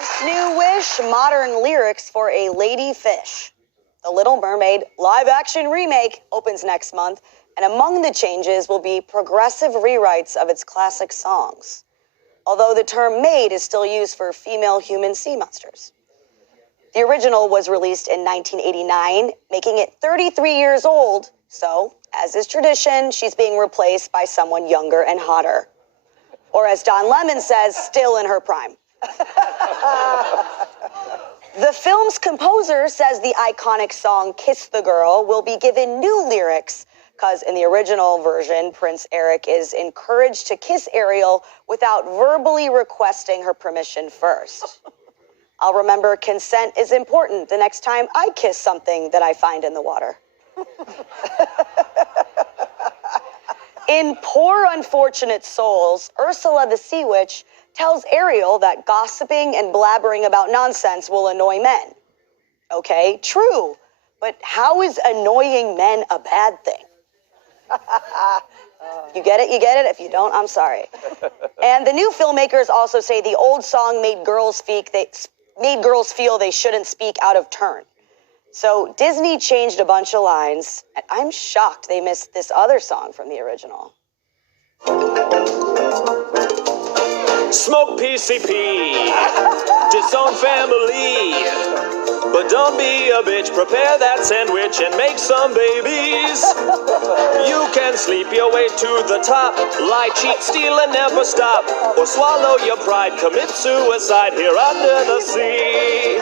Last new wish, modern lyrics for a lady fish. The Little Mermaid live-action remake opens next month, and among the changes will be progressive rewrites of its classic songs. Although the term maid is still used for female human sea monsters. The original was released in 1989, making it 33 years old, so, as is tradition, she's being replaced by someone younger and hotter. Or as Don Lemon says, still in her prime. The film's composer says the iconic song Kiss the Girl will be given new lyrics, because in the original version, Prince Eric is encouraged to kiss Ariel without verbally requesting her permission first. I'll remember consent is important the next time I kiss something that I find in the water. In Poor Unfortunate Souls, Ursula the Sea Witch tells Ariel that gossiping and blabbering about nonsense will annoy men. Okay, true, but how is annoying men a bad thing? You get it? You get it? If you don't, I'm sorry. And the new filmmakers also say the old song made girls feel they shouldn't speak out of turn. So Disney changed a bunch of lines, and I'm shocked they missed this other song from the original. Smoke PCP, disown family, but don't be a bitch, prepare that sandwich and make some babies. You can sleep your way to the top, lie, cheat, steal and never stop, or swallow your pride, commit suicide here under the sea.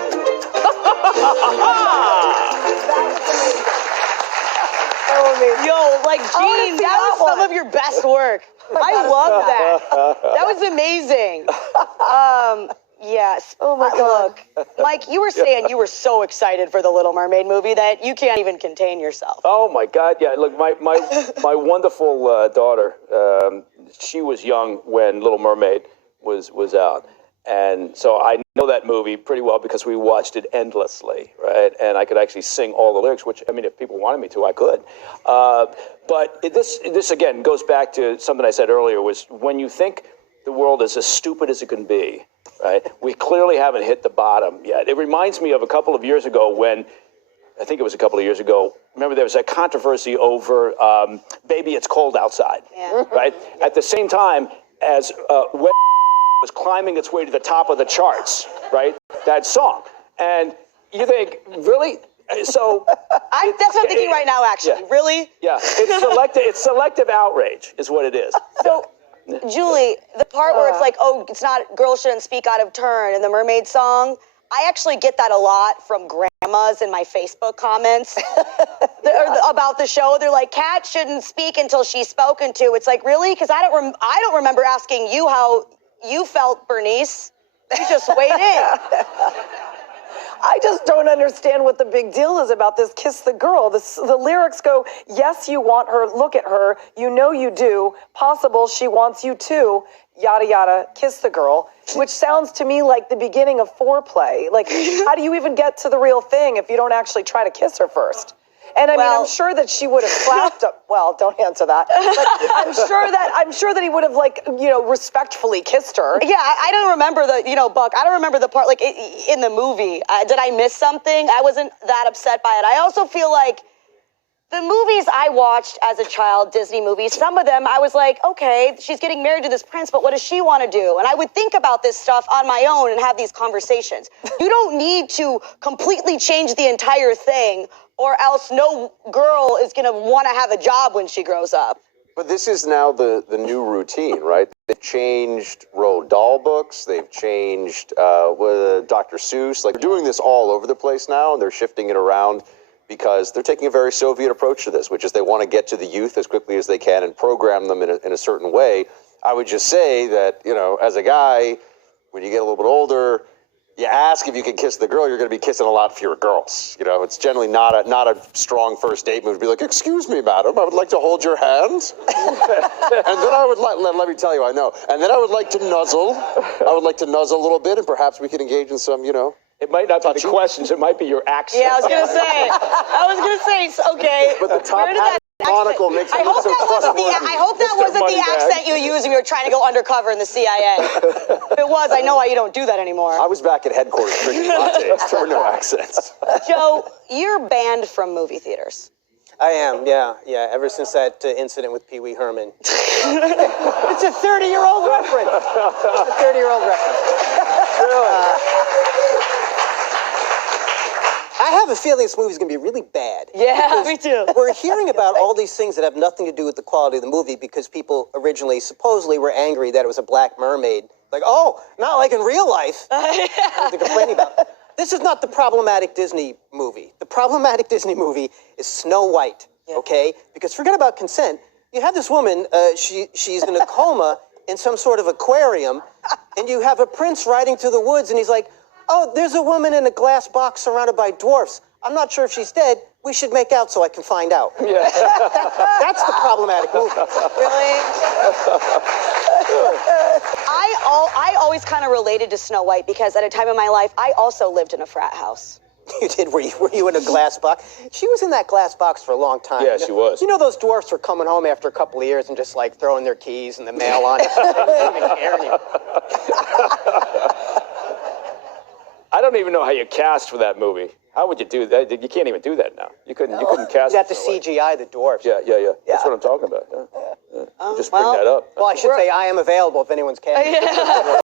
Yo, like, Gene, that was some of your best work. I love that. That was amazing. Yes. Oh my God. Look, Mike, you were saying you were so excited for the Little Mermaid movie that you can't even contain yourself. Oh my God, yeah. Look, my wonderful daughter, she was young when Little Mermaid was out. And so I know that movie pretty well because we watched it endlessly, right? And I could actually sing all the lyrics, which, I mean, if people wanted me to, I could. But this again goes back to something I said earlier, was when you think the world is as stupid as it can be, right? We clearly haven't hit the bottom yet. It reminds me of a couple of years ago when, I think it was a couple of years ago, remember there was that controversy over Baby It's Cold Outside, right? At the same time as was climbing its way to the top of the charts, right? That song. And you think, really? So that's what I'm thinking right now, actually. Yeah. Really? Yeah, it's selective outrage is what it is. So, Julie, the part where it's like, oh, it's not, girls shouldn't speak out of turn in the Mermaid song, I actually get that a lot from grandmas in my Facebook comments about the show. They're like, Kat shouldn't speak until she's spoken to. It's like, really? Because I don't remember asking you how you felt, Bernice. You just weighed in. I just don't understand what the big deal is about this Kiss the Girl. The lyrics go, yes, you want her, look at her, you know you do, possible she wants you too, yada yada, kiss the girl, which sounds to me like the beginning of foreplay. Like, how do you even get to the real thing if you don't actually try to kiss her first? And I mean, I'm sure that she would have slapped him. Well, don't answer that. But I'm sure that he would have, like, you know, respectfully kissed her. Yeah, I don't remember Buck, I don't remember the part, like, in the movie. Did I miss something? I wasn't that upset by it. I also feel like the movies I watched as a child, Disney movies, some of them, I was like, okay, she's getting married to this prince, but what does she want to do? And I would think about this stuff on my own and have these conversations. You don't need to completely change the entire thing, or else no girl is going to want to have a job when she grows up. But this is now the new routine, right? They've changed Roald Dahl books. They've changed Dr. Seuss. Like, they're doing this all over the place now, and they're shifting it around because they're taking a very Soviet approach to this, which is they want to get to the youth as quickly as they can and program them in a certain way. I would just say that, you know, as a guy, when you get a little bit older, you ask if you can kiss the girl, you're going to be kissing a lot fewer girls. You know, it's generally not a strong first date move to be like, excuse me, madam, I would like to hold your hand. And then I would let me tell you, I know. And then I would like to nuzzle. I would like to nuzzle a little bit, and perhaps we could engage in some, you know. It might not be the questions, it might be your accent. Yeah, I was going to say, okay. But the top hat monocle makes I it look hope so that wasn't the, trustworthy. I hope that wasn't the Moneybag. accent you used when you were trying to go undercover in the CIA. If it was, I know why you don't do that anymore. I was back at headquarters drinking lattes. There were no accents. Joe, you're banned from movie theaters. I am, yeah. Ever since that incident with Pee Wee Herman. It's a 30-year-old reference. It's a 30-year-old reference. I have a feeling this movie's going to be really bad. Yeah, me too. We're hearing about all these things that have nothing to do with the quality of the movie because people originally supposedly were angry that it was a black mermaid. Like, oh, not like in real life. They're complaining about. This is not the problematic Disney movie. The problematic Disney movie is Snow White, okay? Because forget about consent. You have this woman, she's in a coma in some sort of aquarium, and you have a prince riding through the woods, and he's like, oh, there's a woman in a glass box surrounded by dwarfs. I'm not sure if she's dead. We should make out so I can find out. Yeah. That's the problematic movie. Really? I always kind of related to Snow White because at a time in my life, I also lived in a frat house. You did? Were you in a glass box? She was in that glass box for a long time. Yeah, she was. You know those dwarfs were coming home after a couple of years and just like throwing their keys and the mail on it. They didn't even care anymore. I don't even know how you cast for that movie. How would you do that? You can't even do that now. You couldn't cast. You have to Snow White. CGI the dwarfs. Yeah. That's what I'm talking about. Yeah. Just bring well- that up. Well, I should say I am available if anyone's casting.